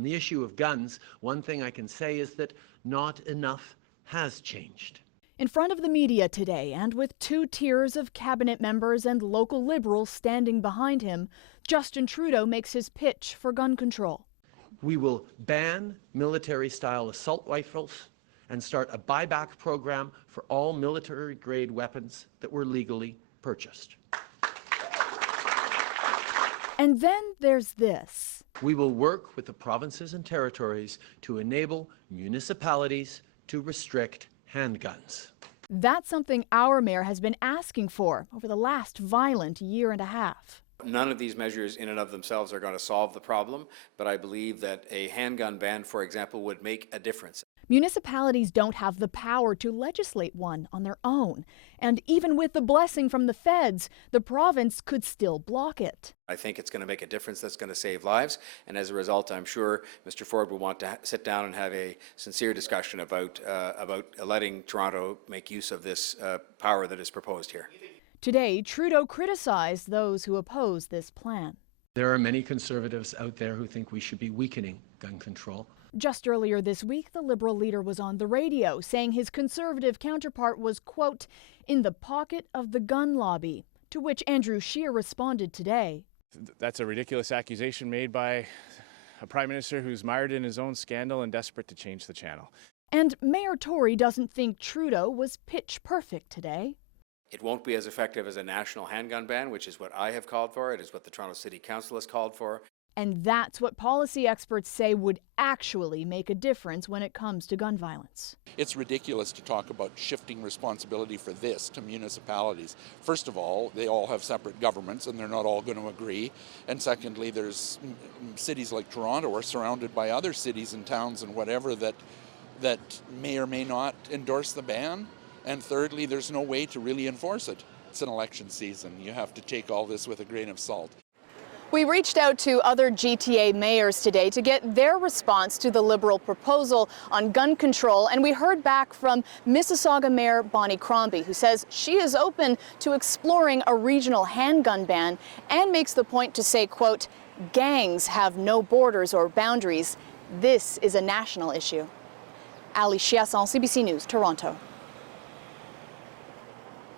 On the issue of guns, one thing I can say is that not enough has changed. In front of the media today, and with 2 tiers of cabinet members and local Liberals standing behind him, Justin Trudeau makes his pitch for gun control. We will ban military-style assault rifles and start a buyback program for all military-grade weapons that were legally purchased. And then there's this. We will work with the provinces and territories to enable municipalities to restrict handguns. That's something our mayor has been asking for over the last violent year and a half. None of these measures in and of themselves are going to solve the problem, but I believe that a handgun ban, for example, would make a difference. Municipalities don't have the power to legislate one on their own. And even with the blessing from the feds, the province could still block it. I think it's going to make a difference that's going to save lives. And as a result, I'm sure Mr. Ford will want to sit down and have a sincere discussion about letting Toronto make use of this power that is proposed here. Today, Trudeau criticized those who oppose this plan. There are many Conservatives out there who think we should be weakening gun control. Just earlier this week, the Liberal leader was on the radio saying his Conservative counterpart was, quote, in the pocket of the gun lobby, to which Andrew Scheer responded today. That's a ridiculous accusation made by a Prime Minister who's mired in his own scandal and desperate to change the channel. And Mayor Tory doesn't think Trudeau was pitch perfect today. It won't be as effective as a national handgun ban, which is what I have called for. It is what the Toronto City Council has called for. And that's what policy experts say would actually make a difference when it comes to gun violence. It's ridiculous to talk about shifting responsibility for this to municipalities. First of all, they all have separate governments and they're not all going to agree. And secondly, there's cities like Toronto are surrounded by other cities and towns and whatever that may or may not endorse the ban. And thirdly, there's no way to really enforce it. It's an election season. You have to take all this with a grain of salt. We reached out to other GTA mayors today to get their response to the Liberal proposal on gun control, and we heard back from Mississauga Mayor Bonnie Crombie, who says she is open to exploring a regional handgun ban and makes the point to say, quote, gangs have no borders or boundaries. This is a national issue. Ali Chiasson, CBC News, Toronto.